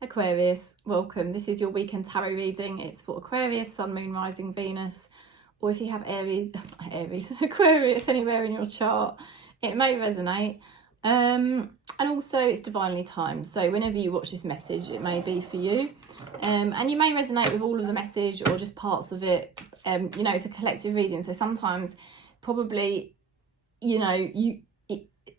Aquarius, welcome. This is your weekend tarot reading. It's for Aquarius, Sun, Moon, Rising, Venus, or if you have Aries, Aquarius anywhere in your chart, it may resonate. And also it's divinely timed, so whenever you watch this message, it may be for you. And you may resonate with all of the message or just parts of it. You know, it's a collective reading, so sometimes probably, you know,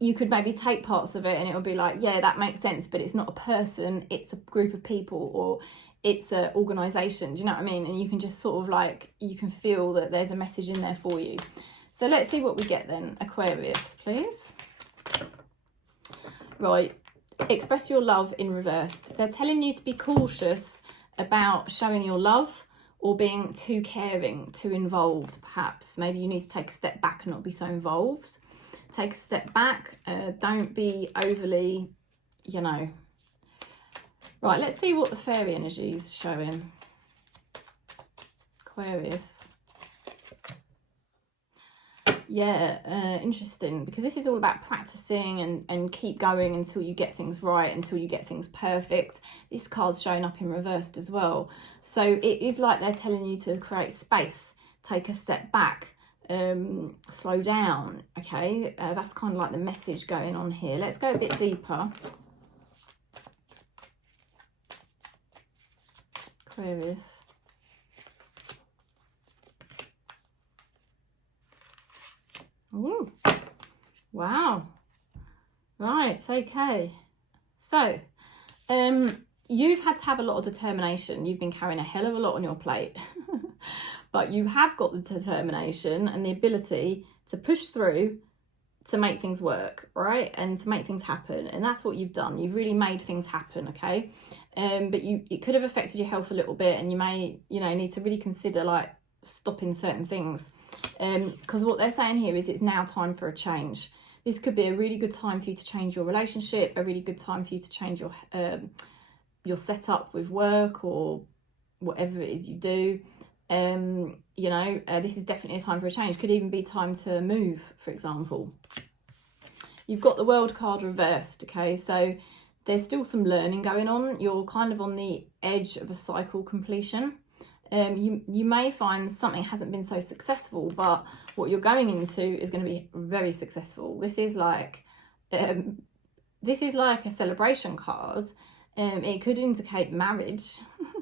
you could maybe take parts of it and it will be like, yeah, that makes sense, but it's not a person, it's a group of people, or it's an organisation, do you know what I mean? And you can just sort of like, you can feel that there's a message in there for you. So let's see what we get then. Aquarius, please. Right, express your love in reversed. They're telling you to be cautious about showing your love or being too caring, too involved, perhaps. Maybe you need to take a step back and not be so involved. Take a step back, don't be overly, you know. Right, let's see what the fairy energy is showing. Aquarius. Yeah, interesting, because this is all about practicing and keep going until you get things right, until you get things perfect. This card's showing up in reversed as well. So it is like they're telling you to create space, take a step back, slow down. Okay, that's kind of like the message going on here. Let's go a bit deeper. Aquarius. Ooh, wow. Right, okay. So you've had to have a lot of determination. You've been carrying a hell of a lot on your plate. But you have got the determination and the ability to push through to make things work, right? And to make things happen. And that's what you've done. You've really made things happen, okay? But it could have affected your health a little bit, and you may, you know, need to really consider like stopping certain things. Because what they're saying here is it's now time for a change. This could be a really good time for you to change your relationship, a really good time for you to change your setup with work or whatever it is you do. You know, this is definitely a time for a change. Could even be time to move, for example. You've got the World card reversed, okay? So there's still some learning going on. You're kind of on the edge of a cycle completion. You may find something hasn't been so successful, but what you're going into is going to be very successful. This is like a celebration card. It could indicate marriage.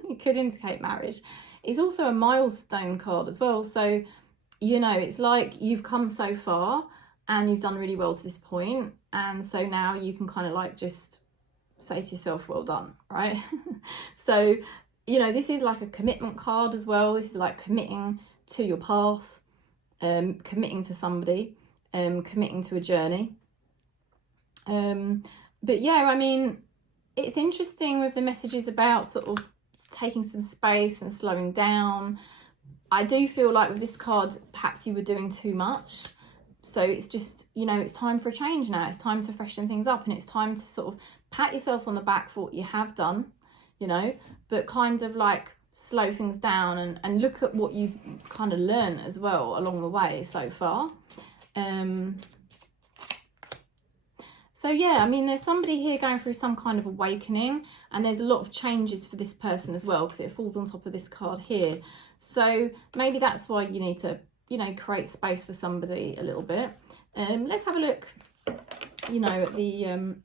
It could indicate marriage. It's also a milestone card as well. So, you know, it's like you've come so far and you've done really well to this point. And so now you can kind of like just say to yourself, well done, right? So, you know, this is like a commitment card as well. This is like committing to your path, committing to somebody, committing to a journey. But yeah, I mean, it's interesting with the messages about sort of taking some space and slowing down. I do feel like with this card, perhaps you were doing too much. So it's just, you know, it's time for a change now. It's time to freshen things up, and it's time to sort of pat yourself on the back for what you have done, you know, but kind of like slow things down and look at what you've kind of learned as well along the way so far. So yeah, I mean, there's somebody here going through some kind of awakening, and there's a lot of changes for this person as well, because it falls on top of this card here. So maybe that's why you need to, you know, create space for somebody a little bit. Let's have a look, you know, at the,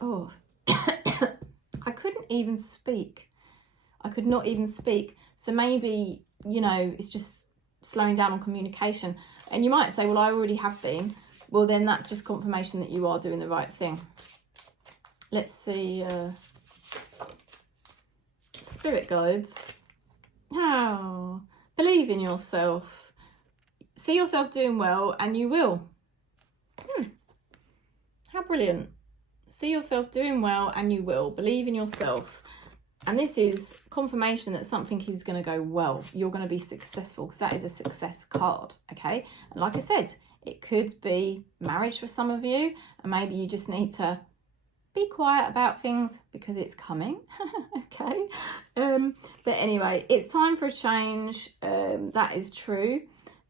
oh, I couldn't even speak. I could not even speak. So maybe, you know, it's just slowing down on communication. And you might say, well, I already have been. Well, then that's just confirmation that you are doing the right thing. Let's see. Spirit guides. Oh, believe in yourself. See yourself doing well, and you will. How brilliant. See yourself doing well, and you will. Believe in yourself. And this is confirmation that something is going to go well. You're going to be successful, because that is a success card, okay? And like I said, it could be marriage for some of you, and maybe you just need to be quiet about things because it's coming, okay? But anyway, it's time for a change. That is true.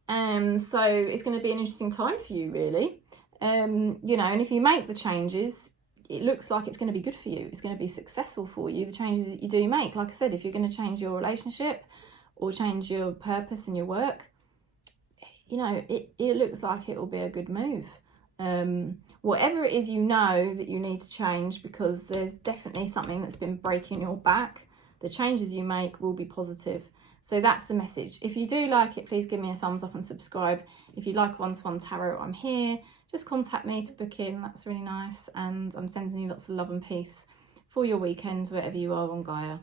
So it's going to be an interesting time for you, really. You know, and if you make the changes, it looks like it's going to be good for you. It's going to be successful for you, the changes that you do make. Like I said, if you're going to change your relationship or change your purpose in your work, you know, it looks like it will be a good move. Whatever it is, you know, that you need to change, because there's definitely something that's been breaking your back. The changes you make will be positive. So that's the message. If you do like it, please give me a thumbs up and subscribe. If you like one-to-one tarot, I'm here. Just contact me to book in. That's really nice. And I'm sending you lots of love and peace for your weekend, wherever you are on Gaia.